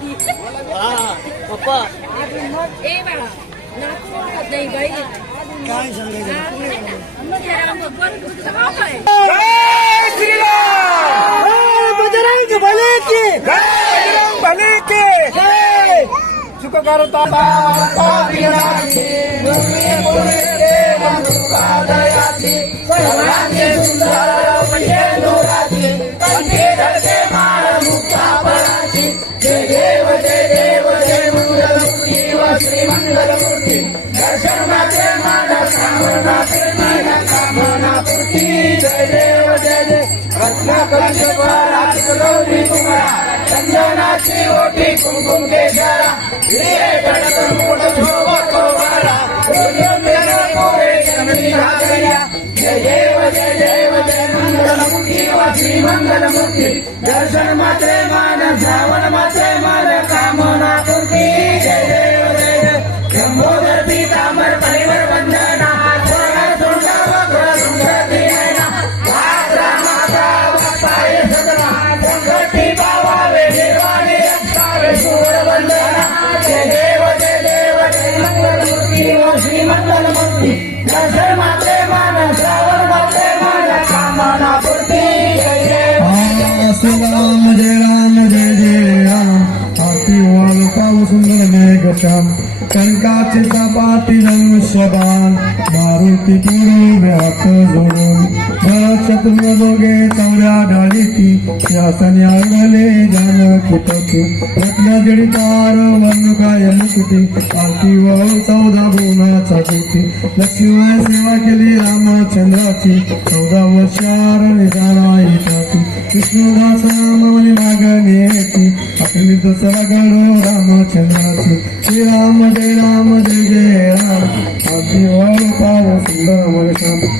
आधी. हा पप्पा ए बाळा नातू वाटत नाही बाई. काय सांगायचं? बजरंग भले की भले की सुख करता चंदनाची ओटी कुमकुम केसरा हिरे गणपती मुकुट शोभतो वारा मेरा कोरे चंद्री हागया जय देव जय देव जय मंगलमूर्ती वासी मंगलमूर्ती दर्शन माते मान श्रावण माते वाल पाव सुंदर मेघश्याम कणकाचे चपाती रंग मारुती पूर्वी हात जोडून भरत दोघे चौऱ्या डाळीती यासने आळवले जान खितकी रत्न जडितार वर्णकाय मुकुटी आरती व चौदा भुवनाचा कोटी लक्ष्मीबाई सेवा केली रामचंद्राची चौदा वर्षार निदाना हिताची विष्णुदास मौली मागण्याची आपली दसरा गडो रामचंद्राची श्रीराम जय राम जय जय राम। आधी वाळू पाव सुंदर मनश्याम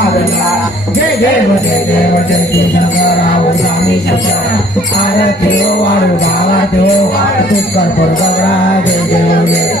पुमाई जय देव जय देव जय शंकराव स्वामी शंकर आरती वाळू भावा देव तुकर जय देव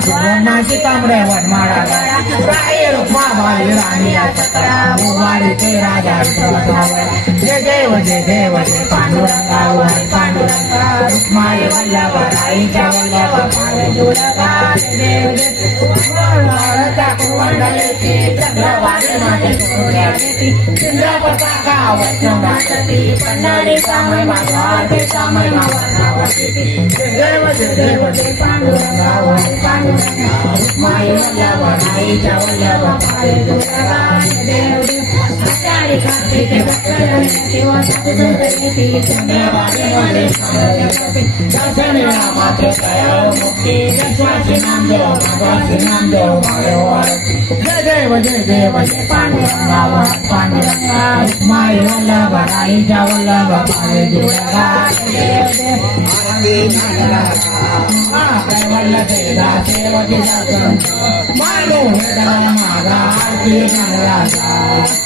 सुवर्णाची तांबड्या वनमाळा राय रुक्मा बाई राणी चक्रा ते राजा जय देव जय देव जय पांडुरंगा वाय पांडुरंगा रुक्माई वल्लभ राईच्या वल्लभ भावे दुर्गा जय मात्र तयार मुक्ती यशवाचे नाम देव बाबाचे नाम देव मायवार जय देव जय देव जय पांडुरंगा पांडुरंगा माय वल्लभ राई जा वल्लभ माय जुळा देव देव तेरा देवतीचा कंठ मालो वेडा मागा आरती नाराजा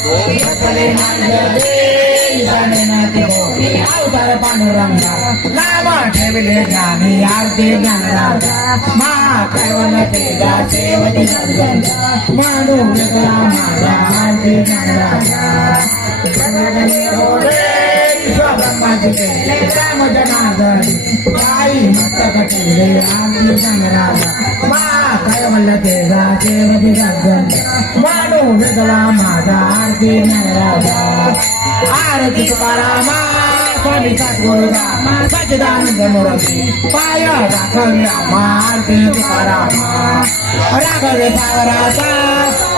गोविंदले नांदले जाणे नाते मोठी अवतार पांडुरंगा नामा ठेवले जाणे आरती नाराजा मा कैवल तेरा देवतीचा कंठ मालो वेडा मागा आरती नाराजा जगदले ओढे ब्रह्माचे रामजनादरी विकला माझा आरती राजा आरती तुकारामा स्वामी सातगुरु रामा सचिदानंद मुरती पाय राखल रामा आरती तुकारामा राखल सागराचा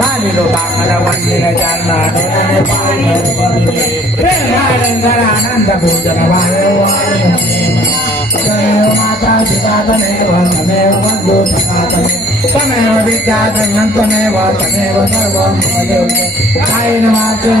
దానిలో బాంగళ వండిన జల్లాడందర ఆనంద భూజన తమేవ విద్యాధనం తమేవ తమేవ సర్వం ఆయన మాత్రం